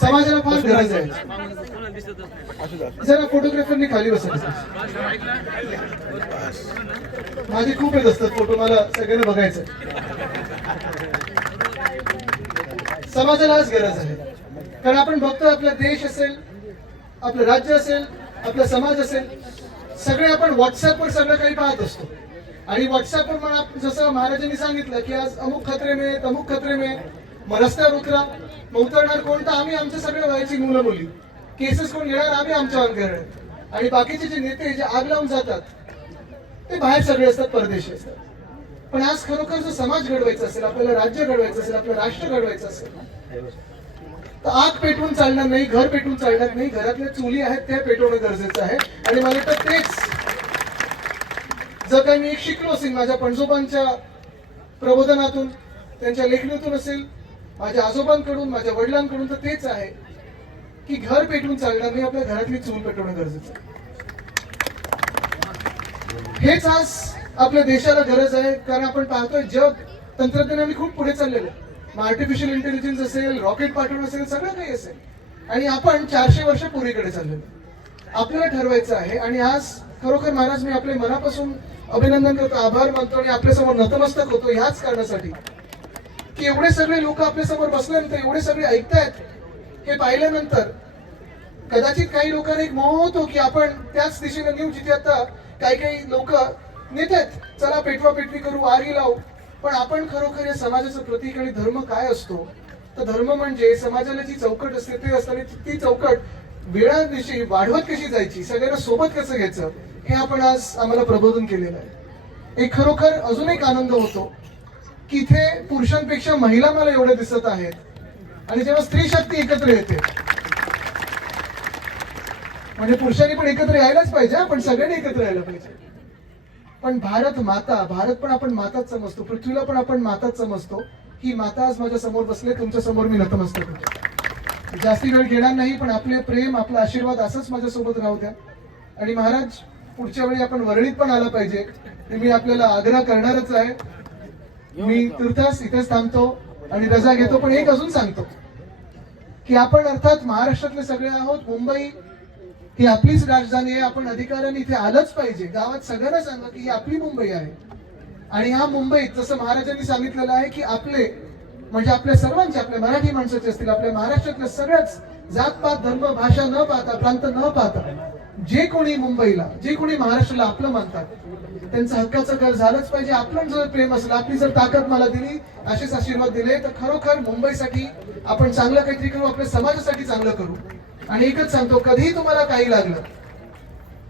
समाजाला फार गरज आहे. जरा फोटोग्राफरनी खाली बसायचं माझे खूप येत असतात फोटो मला सगळ्यांना बघायचं समाजाला आज गरज आहे. कारण आपण बघतो आपला देश असेल आपलं राज्य असेल आपला समाज असेल सगळे आपण व्हॉट्सअपवर सगळं काही पाहत असतो. आणि व्हॉट्सअपवर जसं महाराजांनी सांगितलं की आज अमुक खत्रे में तमुक खत्रे में मग रस्त्यावर उतरा मग उतरणार कोण? तर आम्ही आमच्या सगळ्या वयाची मुलं मुली. केसेस कोण घेणार? आम्ही आमच्या वन आणि बाकीचे जे नेते जे आग लावून जातात ते बाहेर सगळे असतात परदेशी असतात. पण आज खरोखर जर समाज घडवायचा असेल आपल्याला राज्य घडवायचं असेल आपलं राष्ट्र घडवायचं असेल तर आग पेटवून चालणार नाही घर पेटवून चालणार नाही. घरातल्या चुली आहेत त्या पेटवणं गरजेचं आहे. आणि मला वाटतं तेच जर काही मी एक शिकलो असेल माझ्या पणजोबांच्या प्रबोधनातून त्यांच्या लेखणीतून असेल माझ्या आजोबांकडून माझ्या वडिलांकडून तर तेच आहे की घर पेटवून चालणार नाही आपल्या घरातली चूल पेटवणं गरजेचं हेच आज आपल्या देशाला गरज आहे कारण आपण पाहतोय जग तंत्रज्ञानाने खूप पुढे चाललेलं आहे. मग आर्टिफिशियल इंटेलिजन्स असेल रॉकेट पाठवणं असेल सगळं काही असेल. आणि आपण चारशे वर्ष पूर्वीकडे चाललेलो आपल्याला ठरवायचं आहे आणि आज खरोखर महाराज मी आपले मनापासून अभिनंदन करतो आभार मानतो आणि आपल्यासमोर नतमस्तक होतो ह्याच कारणासाठी. की एवढे सगळे लोक आपल्यासमोर बसल्यानंतर एवढे सगळे ऐकतायत हे पाहिल्यानंतर कदाचित काही लोकांना एक मोह होतो की आपण त्याच दिशेने नेऊ जिथे आता काही काही लोक नेतात चला पेटवा पेटवी करू आरी लावू. पण आपण खरोखर या समाजाचं प्रतीक आणि धर्म काय असतो? तर धर्म म्हणजे समाजाला जी चौकट असते ते असताना ती चौकट वेळाविषयी वाढवत कशी जायची? सगळ्यांना सोबत कसं घ्यायचं? हे आपण आज आम्हाला प्रबोधन केलेलं आहे. एक खरोखर अजून एक आनंद होतो. की इथे पुरुषांपेक्षा महिला मला एवढ्या दिसत आहेत. आणि जेव्हा स्त्री शक्ती एकत्र येते. म्हणजे पुरुषांनी पण एकत्र यायलाच पाहिजे पण सगळ्यांनी एकत्र यायला पाहिजे. पण भारत माता भारत पण आपण माताच समजतो पृथ्वीला पण आपण माताच समजतो. ही माता आज माझ्यासमोर बसले तुमच्यासमोर मी नतमस्तक जास्ती वेळ घेणार नाही पण आपले प्रेम आपला आशीर्वाद असंच माझ्यासोबत राहू द्या. आणि महाराज पुढच्या वेळी आपण वरळीत पण आला पाहिजे. ते मी आपल्याला आग्रह करणारच आहे. मी तीर्थास इथेच थांबतो आणि रजा घेतो पण एक अजून सांगतो की आपण अर्थात महाराष्ट्रातले सगळे आहोत. मुंबई ही आपलीच राजधानी आहे. आपण अधिकाऱ्यांनी इथे आलंच पाहिजे. गावात सगळ्यांना सांगा की ही आपली मुंबई आहे. आणि ह्या मुंबईत जसं महाराजांनी सांगितलेलं आहे की आपले म्हणजे आपल्या सर्वांचे आपल्या मराठी माणसाचे असतील आपल्या महाराष्ट्रातल्या सगळ्याच जात पात धर्म भाषा न पाहता प्रांत न पाहता जे कोणी मुंबईला जे कोणी महाराष्ट्राला आपलं मानतात त्यांचं हक्काचं घर झालंच पाहिजे. आपलं जर प्रेम असलं आपली जर ताकद मला दिली असेच आशीर्वाद दिले तर खरोखर मुंबईसाठी आपण चांगलं काहीतरी करू आपल्या समाजासाठी चांगलं करू. आणि एकच सांगतो कधीही तुम्हाला काही लागलं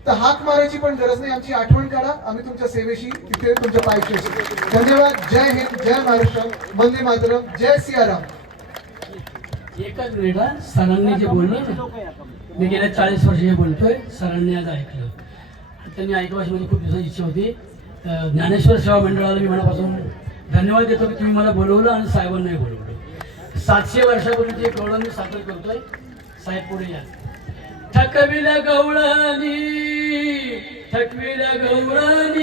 तर हाक मारायची पण गरज नाही. आमची आठवण काढा. आम्ही तुमच्या सेवेशी तिथे तुमच्या पायशी धन्यवाद. जय हिंद. जय महाराष्ट्र. वंदे मातरम. जय सियाराम. एकच मिनिट हा. सरांनी जे बोललं ना मी गेल्या चाळीस वर्ष हे बोलतोय सरांनी आज ऐकलं. त्यांनी ऐकवाशी माझी खूप दिवसाची इच्छा होती. ज्ञानेश्वर सेवा मंडळाला मी मनापासून धन्यवाद देतो की तुम्ही मला बोलवलं आणि साहेबांनाही बोलवलं. सातशे वर्षापूर्वी ते गवळण मी सादर करतोय. साहेब पुढे या. थकविला गवळणी थकविला गवळणी